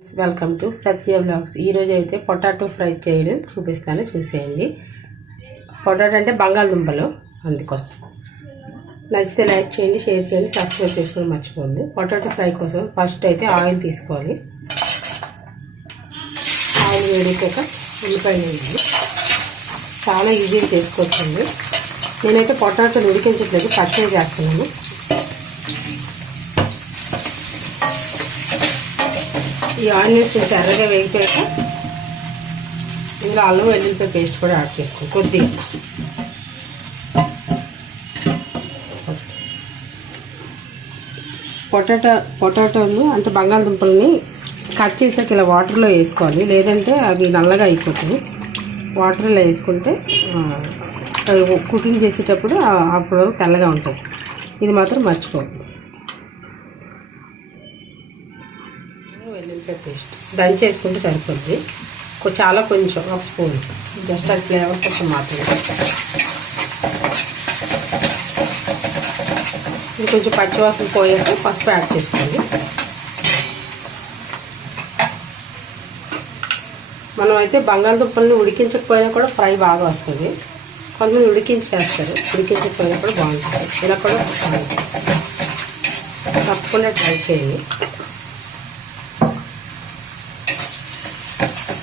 Welcome to Satya blogs. ఈరోజు అయితే potato fry చేయడం చూపిస్తాను, చూసేయండి. పొటాటో అంటే బంగాళదుంపలు, అందుకోసం నచ్చితే లైక్ చేయండి, షేర్ చేయండి, సబ్స్క్రైబ్ చేసుకొని మర్చిపోండి. పొటాటో ఫ్రై కోసం ఫస్ట్ అయితే ఆయిల్ తీసుకోవాలి. ఆయిల్ వేడికాక ఉల్లిపాయలు వేయాలి. చాలా ఈజీగా చేసుకోవచ్చండి. నేనైతే పొటాటోలు ఉడికించట్లేదు, పచ్చడి చేస్తున్నాను. ఈ ఆనియన్స్ కొంచెం ఎర్రగా వేగిపోయాక ఇందులో అల్లం వెల్లుల్లిపాయ పేస్ట్ కూడా యాడ్ చేసుకో కొద్దిగా. పొటాటోలు అంటే బంగాళదుంపల్ని కట్ చేసాక ఇలా వాటర్లో వేసుకోవాలి, లేదంటే అవి నల్లగా అయిపోతాయి. వాటర్లో వేసుకుంటే కుకింగ్ చేసేటప్పుడు అప్పుడు తెల్లగా ఉంటాయి. ఇది మాత్రం మర్చిపోవద్దు. వెల్లుల్లిపాయ పేస్ట్ దంచేసుకుంటే సరిపోద్ది. చాలా కొంచెం, ఒక స్పూన్, జస్ట్ అది ఫ్లేవర్ కోసం మాత్రమే. ఇది కొంచెం పచ్చివాసన పోయాక పసుపు యాడ్ చేసుకోండి. మనం అయితే బంగాళదుంపల్ని ఉడికించకపోయినా కూడా ఫ్రై బాగా వస్తుంది. కొంతమంది ఉడికించేస్తారు, ఉడికించకపోయినా కూడా బాగుంటుంది. ఇలా కూడా బాగుంటుంది, తప్పకుండా ట్రై చేయండి.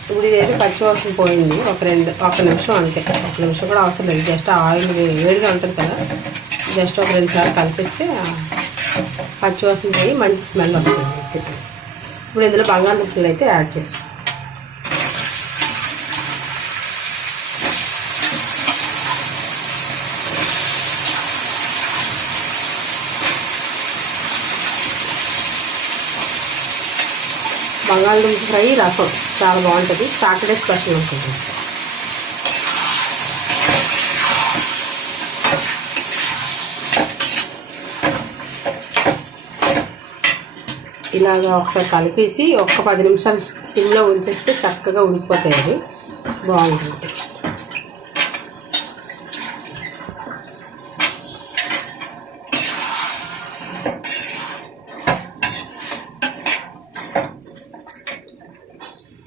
ఇప్పుడు ఇదైతే పచ్చివాసన పోయింది. ఒక నిమిషం అంతే, ఒక నిమిషం కూడా అవసరం లేదు. జస్ట్ ఆయిల్ వేడిగా ఉంటుంది కదా, జస్ట్ ఒక 2 సార్లు కలిపిస్తే పచ్చివాసన పోయి మంచి స్మెల్ వస్తుంది. ఇప్పుడు ఇందులో బంగాళదుంపలు అయితే యాడ్ చేసుకో. బంగాళదుంప ఫ్రై రసం చాలా బాగుంటుంది, సాటర్డే స్పెషల్ ఉంటుంది. ఇలాగా ఒకసారి కలిపేసి ఒక 10 నిమిషాలు సిమ్లో ఉంచేస్తే చక్కగా ఉడికిపోతాయి. బాగుంటుంది.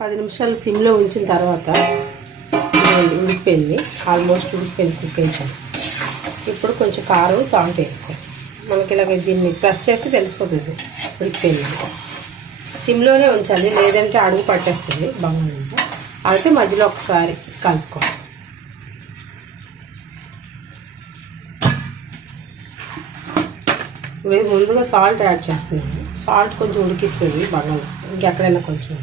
పది నిమిషాలు సిమ్లో ఉంచిన తర్వాత ఉడికిపోయింది, ఆల్మోస్ట్ ఉడికిపోయింది, కుక్ వేసాను. ఇప్పుడు కొంచెం కారం, సాల్ట్ వేసుకోవాలి. మనకి ఇలాగ దీన్ని ప్రెస్ చేస్తే తెలిసిపోతుంది ఉడికిపోయింది. సిమ్లోనే ఉంచాలి, లేదంటే అడుగు పట్టేస్తుంది బంగాళదుంప. అయితే మధ్యలో ఒకసారి కలుపుకోవాలి. ముందుగా సాల్ట్ యాడ్ చేస్తున్నాను. సాల్ట్ కొంచెం ఉడికిస్తుంది బంగాళదుంప, ఇంకెక్కడైనా కొంచెం.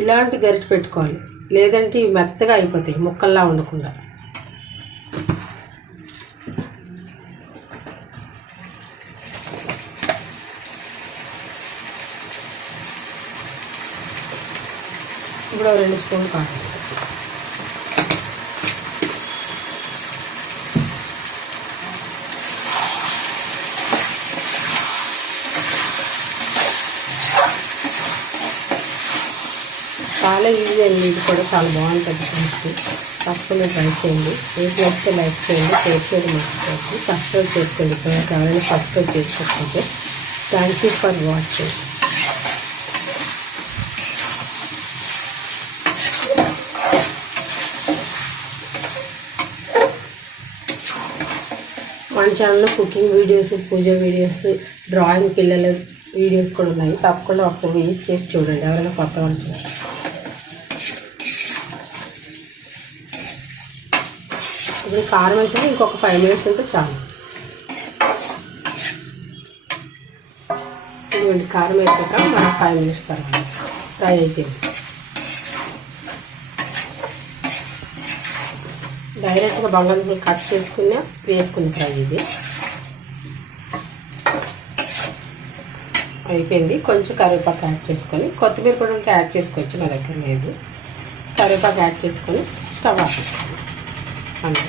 ఇలాంటి గరిటె పెట్టుకోవాలి, లేదంటే ఇవి మెత్తగా అయిపోతాయి, ముక్కల్లా ఉండకుండా. ఇప్పుడు 2 స్పూన్లు కారం, చాలా ఈజీ అండి. ఇది కూడా చాలా బాగుంటుంది టేస్ట్. తప్పకుండా ట్రై చేయండి. మీకు నచ్చితే లైక్ చేయండి, షేర్ చేయడం మర్చిపోవద్దు, సబ్స్క్రైబ్ చేసుకోండి. ఇప్పుడు ఎవరైనా సబ్స్క్రైబ్ చేసుకోకపోతే. Thank you for watching. మన ఛానల్లో కుకింగ్ వీడియోస్, పూజ వీడియోస్, డ్రాయింగ్ పిల్లల వీడియోస్ కూడా ఉన్నాయి. తప్పకుండా ఒకసారి విజిట్ చేసి చూడండి, ఎవరైనా కొత్త వాళ్ళు చూస్తారు. ఇప్పుడు కారం వేసాక ఇంకొక 5 మినిట్స్ ఉంటే చాలు. ఇటువంటి కారం వేసాక మనం 5 మినిట్స్ తర్వాత ఫ్రై అయిపోయింది. డైరెక్ట్గా బంగాళదుంపలు కట్ చేసుకుని వేసుకుని ఫ్రై ఇది అయిపోయింది. కొంచెం కరివేపాకు యాడ్ చేసుకొని, కొత్తిమీర కూడా ఉంటే యాడ్ చేసుకోవచ్చు, నా దగ్గర లేదు. కరివేపాకు యాడ్ చేసుకొని స్టవ్ ఆపేసుకోండి అంతే.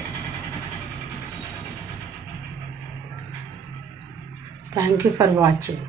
Thank you for watching.